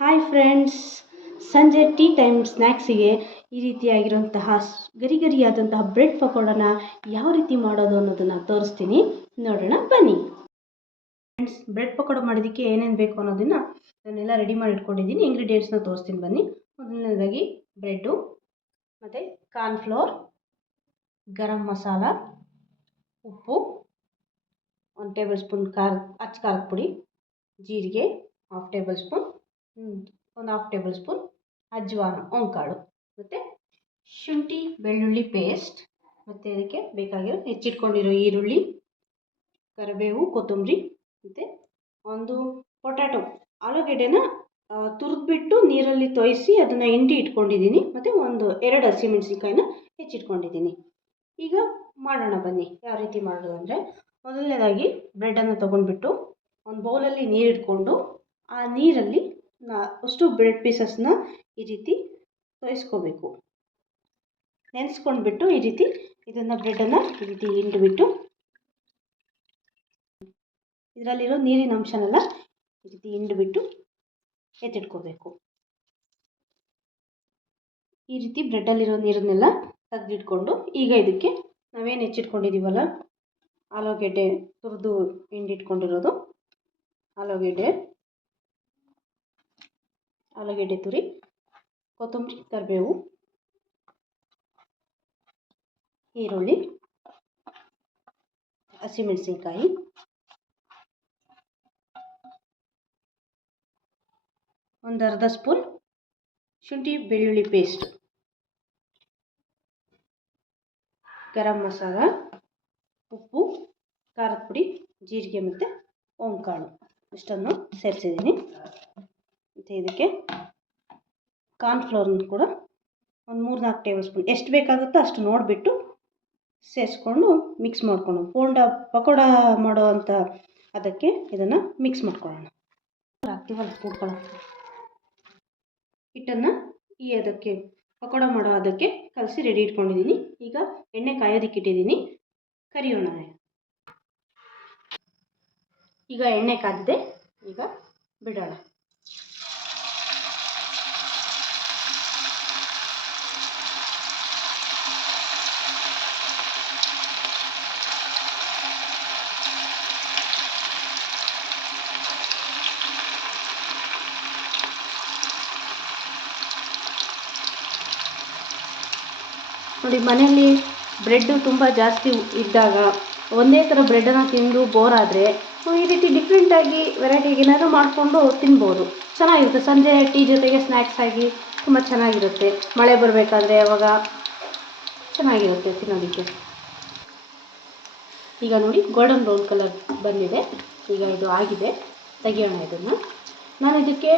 Hi friends, ಸಂಜೆ tea time ಸ್ನ್ಯಾಕ್ಸಿಗೆ ಈ ರೀತಿಯಾಗಿರುವಂತಹ ಗರಿಗರಿಯಾದಂತಹ bread ಪಕೋಡನ ಯಾವ ರೀತಿ ಮಾಡೋದು ಅನ್ನೋದನ್ನು ತೋರಿಸ್ತೀನಿ, ನೋಡೋಣ ಬನ್ನಿ. ಫ್ರೆಂಡ್ಸ್, ಬ್ರೆಡ್ ಪಕೋಡ ಮಾಡೋದಕ್ಕೆ ಏನೇನು ಬೇಕು ಅನ್ನೋದನ್ನು ನಾನೆಲ್ಲ ರೆಡಿ ಮಾಡಿ ಇಟ್ಕೊಂಡಿದ್ದೀನಿ. ಇಂಗ್ರೀಡಿಯೆಂಟ್ಸ್ನ ತೋರಿಸ್ತೀನಿ ಬನ್ನಿ. ಮೊದಲನೇದಾಗಿ ಬ್ರೆಡ್ಡು, ಮತ್ತು ಕಾರ್ನ್ಫ್ಲೋರ್, ಗರಂ ಮಸಾಲ, ಉಪ್ಪು, 1 ಟೇಬಲ್ ಸ್ಪೂನ್ ಖಾರದ ಪುಡಿ, ಜೀರಿಗೆ 1/2 ಟೇಬಲ್ ಸ್ಪೂನ್, ಒಂದು 1/2 ಟೇಬಲ್ ಸ್ಪೂನ್ ಅಜ್ವಾನ ಕಾಳು, ಮತ್ತು ಶುಂಠಿ ಬೆಳ್ಳುಳ್ಳಿ ಪೇಸ್ಟ್, ಮತ್ತು ಅದಕ್ಕೆ ಬೇಕಾಗಿರೋ ಹೆಚ್ಚಿಟ್ಕೊಂಡಿರೋ ಈರುಳ್ಳಿ, ಕರಿಬೇವು, ಕೊತ್ತಂಬರಿ, ಮತ್ತು ಒಂದು ಪೊಟ್ಯಾಟೊ ಆಲೂಗೆಡ್ಡೆನ ತುರಿದ್ಬಿಟ್ಟು ನೀರಲ್ಲಿ ತೋಯಿಸಿ ಅದನ್ನು ಹಿಂಡಿ ಇಟ್ಕೊಂಡಿದ್ದೀನಿ, ಮತ್ತು 2 ಹಸಿಮೆಣಸಿನ್ಕಾಯಿನ ಹೆಚ್ಚಿಟ್ಕೊಂಡಿದ್ದೀನಿ. ಈಗ ಮಾಡೋಣ ಬನ್ನಿ. ಯಾವ ರೀತಿ ಮಾಡೋದು ಅಂದರೆ, ಮೊದಲನೇದಾಗಿ ಬ್ರೆಡ್ಡನ್ನು ತೊಗೊಂಡ್ಬಿಟ್ಟು ಒಂದು ಬೌಲಲ್ಲಿ ನೀರು ಇಟ್ಕೊಂಡು ಆ ನೀರಲ್ಲಿ ಅಷ್ಟು ಬ್ರೆಡ್ ಪೀಸಸ್ನ ಈ ರೀತಿ ತೋಯಿಸ್ಕೋಬೇಕು. ನೆನೆಸ್ಕೊಂಡ್ಬಿಟ್ಟು ಈ ರೀತಿ ಇದನ್ನು ಬ್ರೆಡ್ಡನ್ನು ಈ ರೀತಿ ಹಿಂಡಿಬಿಟ್ಟು ಇದರಲ್ಲಿರೋ ನೀರಿನ ಅಂಶನೆಲ್ಲ ಈ ರೀತಿ ಹಿಂಡಿಬಿಟ್ಟು ಎತ್ತಿಟ್ಕೋಬೇಕು. ಈ ರೀತಿ ಬ್ರೆಡ್ಡಲ್ಲಿರೋ ನೀರನ್ನೆಲ್ಲ ತೆಗೆದಿಟ್ಕೊಂಡು ಈಗ ಇದಕ್ಕೆ ನಾವೇನು ಹೆಚ್ಚಿಟ್ಕೊಂಡಿದ್ದೀವಲ್ಲ, ಆಲೂಗೆಡ್ಡೆ ತುರಿದು ಹಿಂಡಿಟ್ಕೊಂಡಿರೋದು, ಆಲೂಗೆಡ್ಡೆ ತುರಿ, ಕೊತ್ತಂಬರಿ, ಕರಿಬೇವು, ಈರುಳ್ಳಿ, ಹಸಿಮೆಣಸಿನ್ಕಾಯಿ, ಒಂದು ಅರ್ಧ ಸ್ಪೂನ್ ಶುಂಠಿ ಬೆಳ್ಳುಳ್ಳಿ ಪೇಸ್ಟ್, ಗರಂ ಮಸಾಲ, ಉಪ್ಪು, ಖಾರದ ಪುಡಿ, ಜೀರಿಗೆ ಮತ್ತು ಕಾಳು ಇಷ್ಟನ್ನು ಸೇರಿಸಿದ್ದೀನಿ. ಮತ್ತು ಇದಕ್ಕೆ ಕಾರ್ನ್ಫ್ಲೋರ್ನ ಕೂಡ ಒಂದು 3-4 ಟೇಬಲ್ ಸ್ಪೂನ್, ಎಷ್ಟು ಬೇಕಾಗುತ್ತೋ ಅಷ್ಟು ನೋಡಿಬಿಟ್ಟು ಸೇರಿಸ್ಕೊಂಡು ಮಿಕ್ಸ್ ಮಾಡಿಕೊಂಡು ಪಕೋಡ ಮಾಡೋ ಅಂಥ ಅದಕ್ಕೆ ಇದನ್ನು ಮಿಕ್ಸ್ ಮಾಡ್ಕೊಳ್ಳೋಣ. ಹಿಟ್ಟನ್ನು ಅದಕ್ಕೆ ಪಕೋಡ ಮಾಡೋ ಅದಕ್ಕೆ ಕಲಸಿ ರೆಡಿ ಇಟ್ಕೊಂಡಿದ್ದೀನಿ. ಈಗ ಎಣ್ಣೆ ಕಾಯೋದಕ್ಕೆ ಇಟ್ಟಿದ್ದೀನಿ, ಕರಿಯೋಣ. ಈಗ ಎಣ್ಣೆ ಕಾದಿದೆ, ಈಗ ಬಿಡೋಣ. ನೋಡಿ, ಮನೆಯಲ್ಲಿ ಬ್ರೆಡ್ಡು ತುಂಬ ಜಾಸ್ತಿ ಇದ್ದಾಗ ಒಂದೇ ಥರ ಬ್ರೆಡ್ಡನ್ನು ತಿಂದು ಬೋರ್ ಆದರೆ ಈ ರೀತಿ ಡಿಫ್ರೆಂಟಾಗಿ ವೆರೈಟಿಯಾಗಿ ಏನಾದರೂ ಮಾಡಿಕೊಂಡು ತಿನ್ಬೋದು. ಚೆನ್ನಾಗಿರುತ್ತೆ. ಸಂಜೆ ಟೀ ಜೊತೆಗೆ ಸ್ನ್ಯಾಕ್ಸ್ ಆಗಿ ತುಂಬ ಚೆನ್ನಾಗಿರುತ್ತೆ. ಮಳೆ ಬರಬೇಕಾದ್ರೆ ಅವಾಗ ಚೆನ್ನಾಗಿರುತ್ತೆ ತಿನ್ನೋದಕ್ಕೆ. ಈಗ ನೋಡಿ, ಗೋಲ್ಡನ್ ಬ್ರೌನ್ ಕಲರ್ ಬಂದಿದೆ. ಈಗ ಇದು ಆಗಿದೆ, ತೆಗಿಯೋಣ ಇದನ್ನು. ನಾನು ಇದಕ್ಕೆ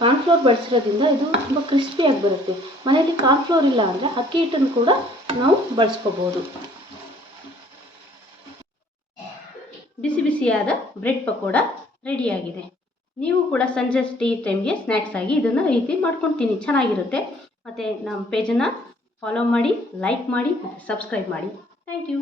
ಕಾರ್ನ್ಫ್ಲೋರ್ ಬಳಸಿರೋದ್ರಿಂದ ಇದು ತುಂಬ ಕ್ರಿಸ್ಪಿಯಾಗಿ ಬರುತ್ತೆ. ಮನೆಯಲ್ಲಿ ಕಾರ್ನ್ಫ್ಲೋರ್ ಇಲ್ಲ ಅಂದರೆ ಅಕ್ಕಿ ಹಿಟ್ಟನ್ನು ಕೂಡ ನಾವು ಬಳಸ್ಕೋಬೋದು. ಬಿಸಿ ಬಿಸಿಯಾದ ಬ್ರೆಡ್ ಪಕೋಡ ರೆಡಿಯಾಗಿದೆ. ನೀವು ಕೂಡ ಸಂಜೆ ಟೀ ಟೈಮ್ಗೆ ಸ್ನ್ಯಾಕ್ಸ್ ಆಗಿ ಇದನ್ನು ರೀತಿ ಮಾಡ್ಕೊಂಡು ತಿನ್ನಿ, ಚೆನ್ನಾಗಿರುತ್ತೆ. ಮತ್ತು ನಮ್ಮ ಪೇಜನ್ನು ಫಾಲೋ ಮಾಡಿ, ಲೈಕ್ ಮಾಡಿ, ಮತ್ತು ಸಬ್ಸ್ಕ್ರೈಬ್ ಮಾಡಿ. Thank you.